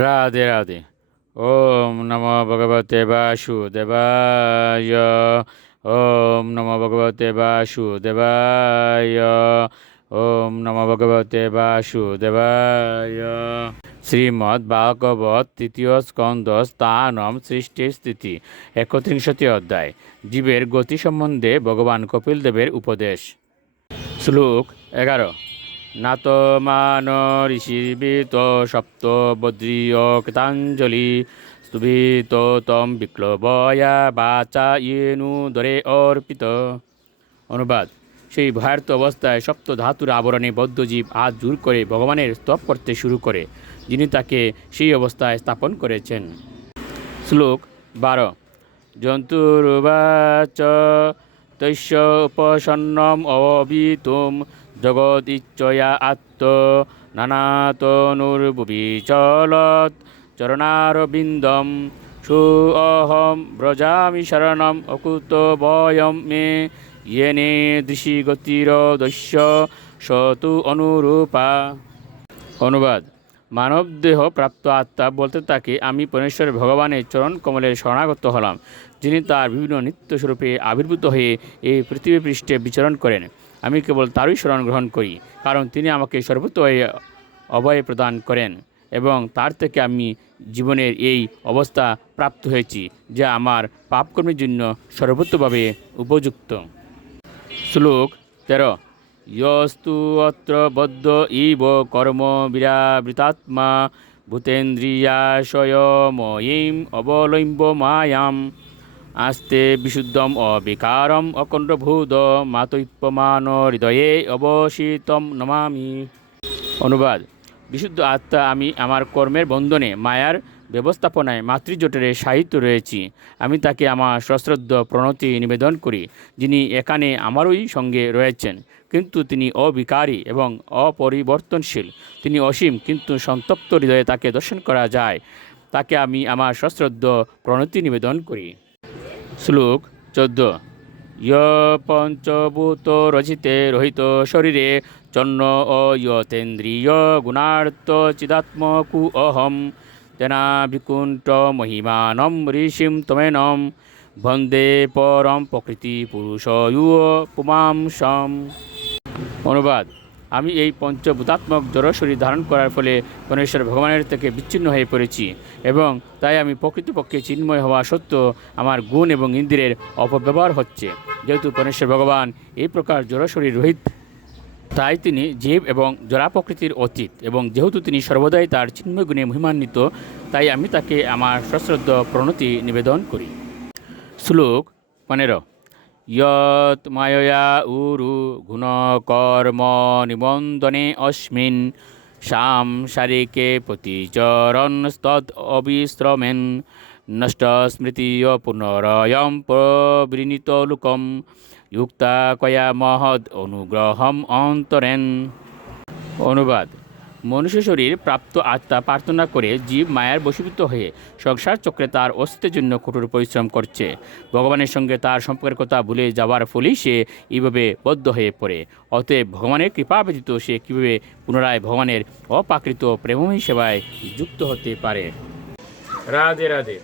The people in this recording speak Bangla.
রাধে রাধে। ওম নমো ভগবতে বাসুদেবায়। ওম নমো ভগবতে বাসুদেবায়। ওম নমো ভগবতে বাসুদেবায়। শ্রীমদ্ ভাগবত তৃতীয় স্কন্ধ স্থানম সৃষ্টি স্থিতি 31 অধ্যায়। জীবের গতি সম্বন্ধে ভগবান কপিল দেবের উপদেশ। শ্লোক 11। নাত মান ঋষিবিত সপ্ত বদ্রীয় কৃতাঞ্জলি স্তুভিত তম বিক্লবয়া বাচা ইয়েনু দরে অর্পিত। অনুবাদ: সেই ভয়ার্ত অবস্থায় সপ্ত ধাতুর আবরণে বদ্ধজীব হাত জোর করে ভগবানের স্তব করতে শুরু করে, যিনি তাকে সেই অবস্থায় স্থাপন করেছেন। শ্লোক 12। জন্তুরুবাচ তৈশ্য উপসন্নম অবিতুম জগদিচ্ছয়া আত্ম নানাতনুর্ভুবি চলত চরণারবিন্দম সুঅহম ব্রজামি শরণম অকুত বয়ম মে ইয়েনে দৃশি গতির দস্য সতু অনুরূপা। অনুবাদ: মানব দেহ প্রাপ্ত আত্মা বলতে তাকে আমি পরমেশ্বর ভগবানের চরণ কমলে শরণাগত হলাম, যিনি তার বিভিন্ন নিত্যস্বরূপে আবির্ভূত হয়ে এই পৃথিবী পৃষ্ঠে বিচরণ করেন। আমি কেবল তারই শরণ গ্রহণ করি, কারণ তিনি আমাকে সর্বতই অভয় প্রদান করেন এবং তার থেকে আমি জীবনের এই অবস্থা প্রাপ্ত হয়েছি, যা আমার পাপকর্মের জন্য সর্বোত্তভাবে উপযুক্ত। শ্লোক 13। ইয়স্তু অত্র বদ্ধ ইব কর্ম বিরাবৃতাত্মা ভূতেন্দ্রিয়াশয়ময়ীম অবলম্ব মায়াম আস্তে বিশুদ্ধম অবিকারম অকণ্ডভূত মাতৈপ্যমান হৃদয়ে অবসিতম নমামি। অনুবাদ: বিশুদ্ধ আত্মা আমি আমার কর্মের বন্ধনে মায়ার ব্যবস্থাপনায় মাতৃজঠরে সাহিত্য রয়েছি। আমি তাকে আমার সশ্রদ্ধ প্রণতি নিবেদন করি, যিনি এখানে আমারই সঙ্গে রয়েছেন, কিন্তু তিনি অবিকারী এবং অপরিবর্তনশীল। তিনি অসীম, কিন্তু সন্তপ্ত হৃদয়ে তাকে দর্শন করা যায়। তাকে আমি আমার সশ্রদ্ধ প্রণতি নিবেদন করি। শ্লোক 14। ইয় পঞ্চভূত রচিতে রহিত শরীরে চন্ন অয়তেন্দ্রিয় গুণার্ত চিদাত্মকু অহম তেনা বিকুণ্ঠ মহিমানম ঋষিম তমেনম বন্দে পরম প্রকৃতি পুরুষয়ু পুমাংসম। অনুবাদ: আমি এই পঞ্চভূতাত্মক জড়শরীর ধারণ করার ফলে পরমেশ্বর ভগবানের থেকে বিচ্ছিন্ন হয়ে পড়েছি, এবং তাই আমি প্রকৃতপক্ষে চিন্ময় হওয়া সত্ত্বেও আমার গুণ এবং ইন্দ্রিয়ের অপব্যবহার হচ্ছে। যেহেতু পরমেশ্বর ভগবান এই প্রকার জড়শরীর রহিত, তাই তিনি জীব এবং জড়া প্রকৃতির অতীত, এবং যেহেতু তিনি সর্বদাই তার চিন্ময় গুণে মহিমান্বিত, তাই আমি তাকে আমার সশ্রদ্ধ প্রণতি নিবেদন করি। শ্লোক 15। ইয়ৎ মায়য়া উরু গুণকর্ম নিবন্ধনে অস্মিন সাংসারিকে প্রতিচরণস্তদ অবিশ্রমেন নষ্ট স্মৃতিয় পুনরয়ম প্রবৃণীত লোকম যুক্তা কয়া মহদ অনুগ্রহম অন্তরেন। অনুবাদ: মনুষ্য শরীর প্রাপ্ত আত্মা প্রার্থনা করে জীব মায়ার বশীভূত হয়ে সংসার চক্রে তার অস্তিত্বের জন্য কঠোর পরিশ্রম করছে। ভগবানের সঙ্গে তার সম্পর্কের কথা ভুলে যাওয়ার ফলেই সে এইভাবে বদ্ধ হয়ে পড়ে। অতএব ভগবানের কৃপা ব্যতীত সে কীভাবে পুনরায় ভগবানের অপ্রাকৃত প্রেমময়ী সেবায় যুক্ত হতে পারে? রাধে রাধে।